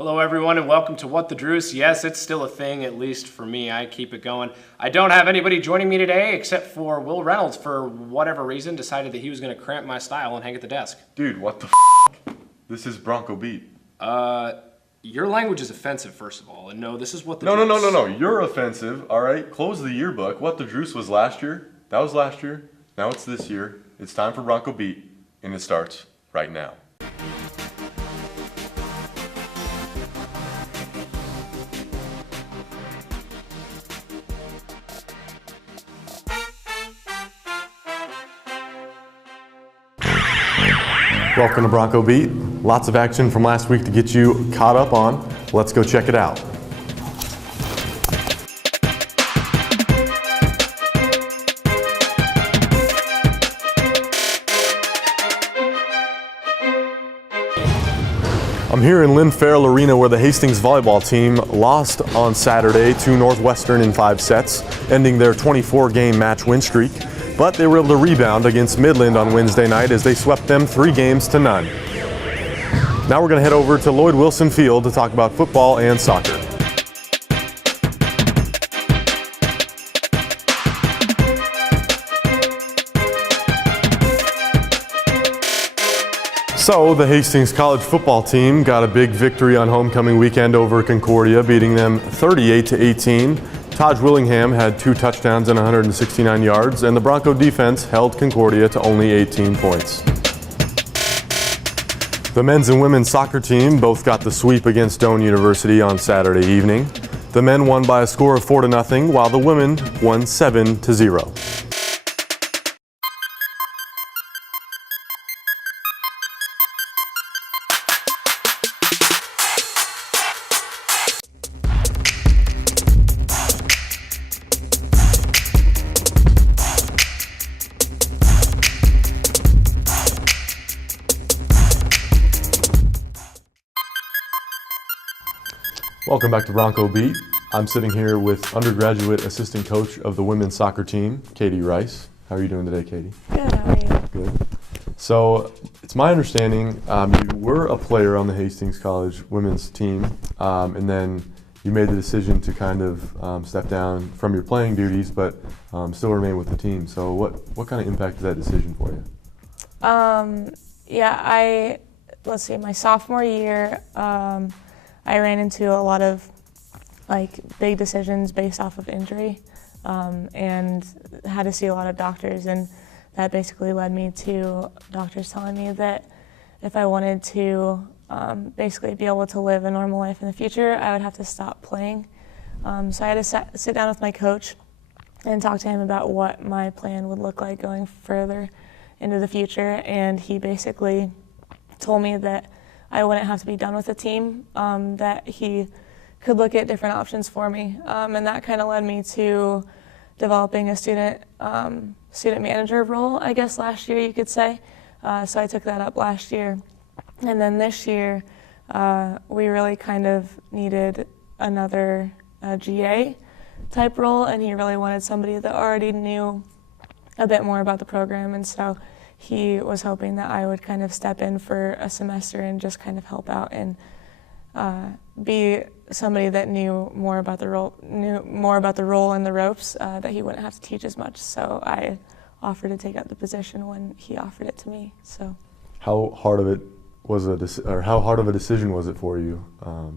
Hello everyone and welcome to What the Drews. Yes, it's still a thing, at least for me. I keep it going. I don't have anybody joining me today except for Will Reynolds, for whatever reason, decided that he was going to cramp my style and hang at the desk. Dude, what the f***? This is Bronco Beat. Your language is offensive, first of all, and no, this is What the No, Drews. you're offensive, alright? Close the yearbook. What the Drews was last year. That was last year. Now it's this year. It's time for Bronco Beat, and it starts right now. Welcome to Bronco Beat. Lots of action from last week to get you caught up on. Let's go check it out. I'm here in Lynn Farrell Arena where the Hastings volleyball team lost on Saturday to Northwestern in 5 sets, ending their 24-game match win streak. But they were able to rebound against Midland on Wednesday night as they swept them 3 games to none. Now we're going to head over to Lloyd Wilson Field to talk about football and soccer. So the Hastings College football team got a big victory on homecoming weekend over Concordia, beating them 38-18. Taj Willingham had 2 touchdowns and 169 yards, and the Bronco defense held Concordia to only 18 points. The men's and women's soccer team both got the sweep against Doane University on Saturday evening. The men won by a score of 4-0, while the women won 7-0. Welcome back to Bronco Beat. I'm sitting here with undergraduate assistant coach of the women's soccer team, Katie Rice. How are you doing today, Katie? Good, how are you? Good. So it's my understanding you were a player on the Hastings College women's team, and then you made the decision to kind of step down from your playing duties, but still remain with the team. So what kind of impact is that decision for you? Let's see, my sophomore year, I ran into a lot of big decisions based off of injury, and had to see a lot of doctors, and that basically led me to doctors telling me that if I wanted to basically be able to live a normal life in the future, I would have to stop playing. So I had to sit down with my coach and talk to him about what my plan would look like going further into the future, and he basically told me that I wouldn't have to be done with the team, that he could look at different options for me. And that kind of led me to developing a student manager role, I guess, last year you could say. So I took that up last year. And then this year, we really kind of needed another GA type role, and he really wanted somebody that already knew a bit more about the program. And so he was hoping that I would kind of step in for a semester and just kind of help out and be somebody that knew more about the role and the ropes, that he wouldn't have to teach as much. So I offered to take up the position when he offered it to me. So, How hard of a decision was it for you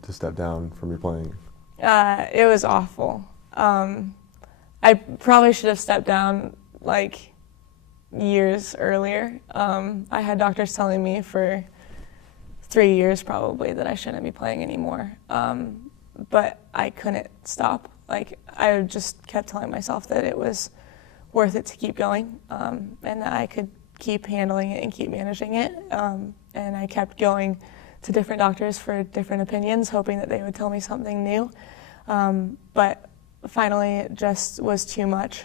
to step down from your playing? It was awful. I probably should have stepped down years earlier. I had doctors telling me for 3 years probably that I shouldn't be playing anymore. But I couldn't stop. I just kept telling myself that it was worth it to keep going, and that I could keep handling it and keep managing it. And I kept going to different doctors for different opinions, hoping that they would tell me something new. But finally it just was too much.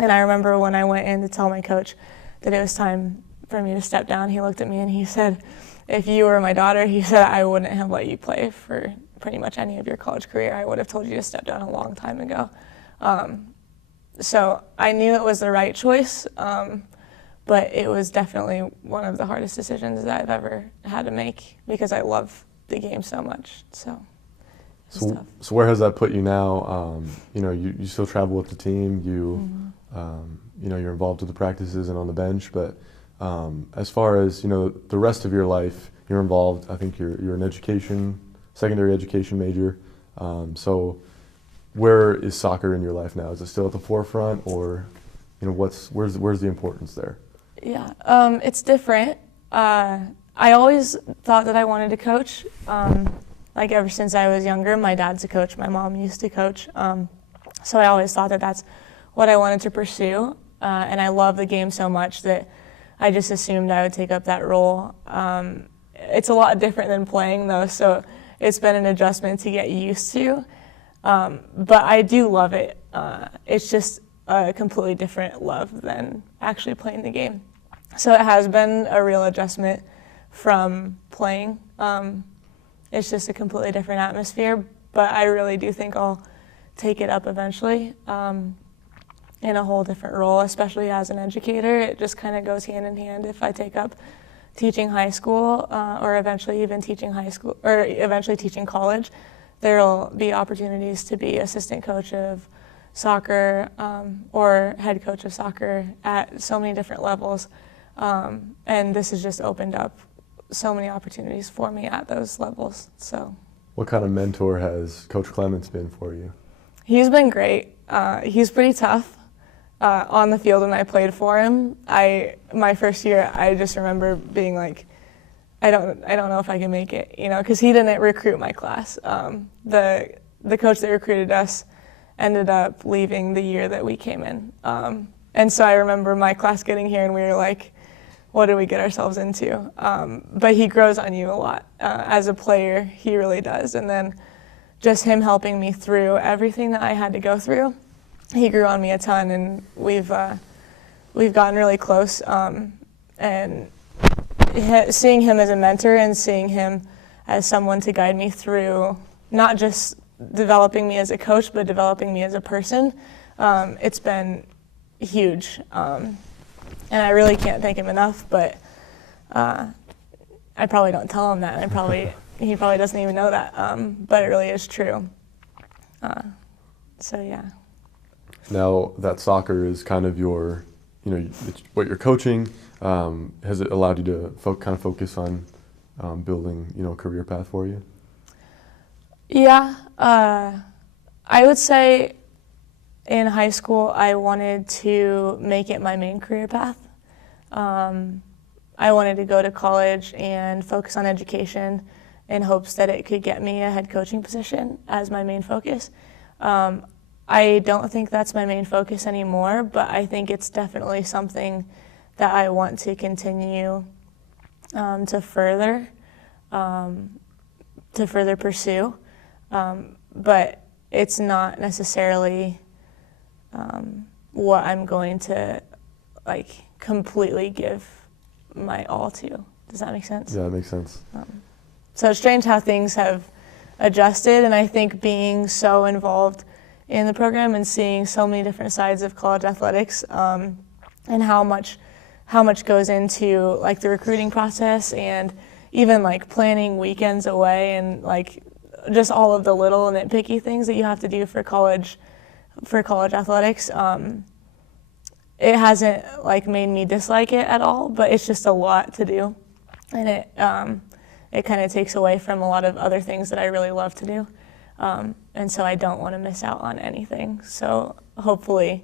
And I remember when I went in to tell my coach that it was time for me to step down, he looked at me and he said, if you were my daughter, he said, I wouldn't have let you play for pretty much any of your college career. I would have told you to step down a long time ago. So I knew it was the right choice, but it was definitely one of the hardest decisions that I've ever had to make because I love the game so much. So it's tough. So where has that put you now? You still travel with the team. You're involved with the practices and on the bench. But as far as the rest of your life, you're involved. I think you're an secondary education major. So where is soccer in your life now? Is it still at the forefront, or where's the importance there? Yeah, it's different. I always thought that I wanted to coach. Like ever since I was younger, my dad's a coach, my mom used to coach. So I always thought that that's what I wanted to pursue. And I love the game so much that I just assumed I would take up that role. It's a lot different than playing though, so it's been an adjustment to get used to. But I do love it. It's just a completely different love than actually playing the game. So it has been a real adjustment from playing. It's just a completely different atmosphere, but I really do think I'll take it up eventually in a whole different role, especially as an educator. It just kind of goes hand in hand. If I take up teaching high school or eventually even teaching high school or eventually teaching college, there'll be opportunities to be assistant coach of soccer or head coach of soccer at so many different levels. And this has just opened up so many opportunities for me at those levels. So, what kind of mentor has Coach Clements been for you? He's been great. He's pretty tough on the field when I played for him. My first year, I just remember being like, I don't know if I can make it, because he didn't recruit my class. The coach that recruited us ended up leaving the year that we came in. And so I remember my class getting here and we were like, what did we get ourselves into? But he grows on you a lot. As a player, he really does. And then just him helping me through everything that I had to go through, he grew on me a ton, and we've gotten really close. And seeing him as a mentor and seeing him as someone to guide me through not just developing me as a coach, but developing me as a person, it's been huge. And I really can't thank him enough, but I probably don't tell him that. He probably doesn't even know that, but it really is true. So yeah. Now that soccer is kind of your, it's what you're coaching, has it allowed you to kind of focus on building, a career path for you? Yeah, I would say in high school I wanted to make it my main career path. I wanted to go to college and focus on education in hopes that it could get me a head coaching position as my main focus. I don't think that's my main focus anymore, but I think it's definitely something that I want to continue to further pursue. But it's not necessarily what I'm going to completely give my all to. Does that make sense? Yeah, that makes sense. So it's strange how things have adjusted, and I think being so involved in the program and seeing so many different sides of college athletics and how much goes into the recruiting process and even planning weekends away and just all of the little nitpicky things that you have to do for college athletics. It hasn't made me dislike it at all, but it's just a lot to do, and it kind of takes away from a lot of other things that I really love to do. And so I don't want to miss out on anything. So hopefully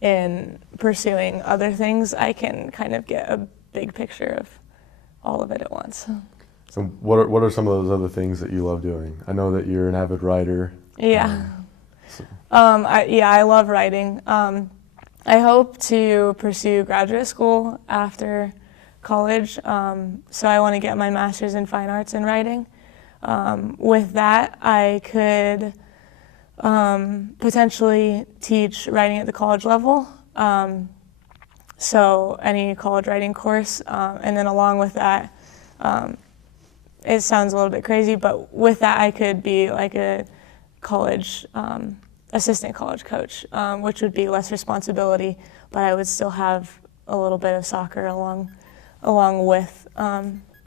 in pursuing other things, I can kind of get a big picture of all of it at once. So what are some of those other things that you love doing? I know that you're an avid writer. Yeah. I love writing. I hope to pursue graduate school after college. So I want to get my master's in fine arts in writing. With that, I could potentially teach writing at the college level. So any college writing course. And then along with that, it sounds a little bit crazy, but with that I could be a college, assistant college coach, which would be less responsibility, but I would still have a little bit of soccer along with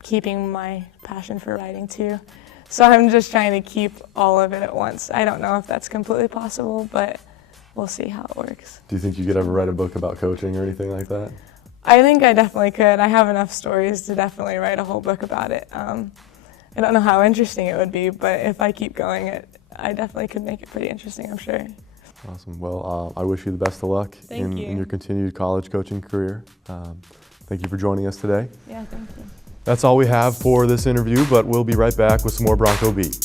keeping my passion for writing too. So I'm just trying to keep all of it at once. I don't know if that's completely possible, but we'll see how it works. Do you think you could ever write a book about coaching or anything like that? I think I definitely could. I have enough stories to definitely write a whole book about it. I don't know how interesting it would be, but if I keep going, I definitely could make it pretty interesting, I'm sure. Awesome. Well, I wish you the best of luck in your continued college coaching career. Thank you for joining us today. Yeah, thank you. That's all we have for this interview, but we'll be right back with some more Bronco Beat.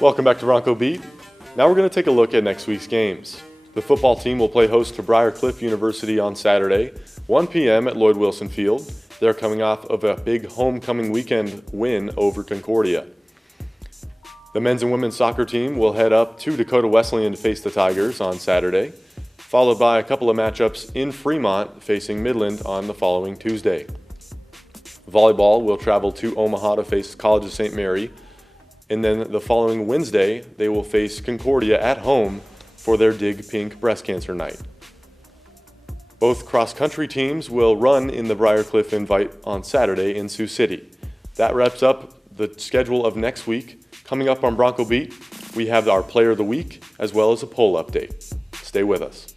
Welcome back to Bronco Beat. Now we're going to take a look at next week's games. The football team will play host to Briarcliff University on Saturday, 1 p.m. at Lloyd Wilson Field. They're coming off of a big homecoming weekend win over Concordia. The men's and women's soccer team will head up to Dakota Wesleyan to face the Tigers on Saturday, followed by a couple of matchups in Fremont facing Midland on the following Tuesday. Volleyball will travel to Omaha to face College of St. Mary, and then the following Wednesday, they will face Concordia at home for their Dig Pink Breast Cancer Night. Both cross-country teams will run in the Briarcliff Invite on Saturday in Sioux City. That wraps up the schedule of next week. Coming up on Bronco Beat, we have our Player of the Week as well as a poll update. Stay with us.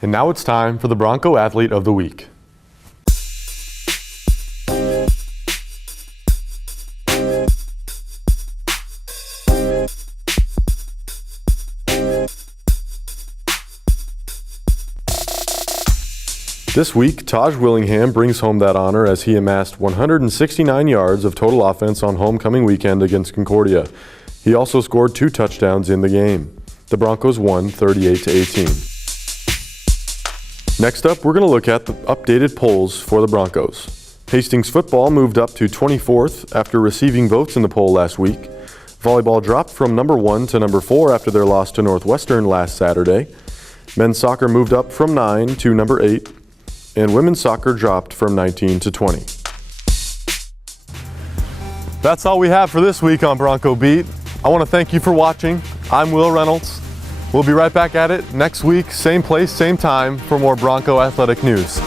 And now it's time for the Bronco Athlete of the Week. This week, Taj Willingham brings home that honor as he amassed 169 yards of total offense on homecoming weekend against Concordia. He also scored 2 touchdowns in the game. The Broncos won 38-18. Next up, we're going to look at the updated polls for the Broncos. Hastings football moved up to 24th after receiving votes in the poll last week. Volleyball dropped from number 1 to number 4 after their loss to Northwestern last Saturday. Men's soccer moved up from 9 to number 8. And women's soccer dropped from 19 to 20. That's all we have for this week on Bronco Beat. I want to thank you for watching. I'm Will Reynolds. We'll be right back at it next week, same place, same time, for more Bronco athletic news.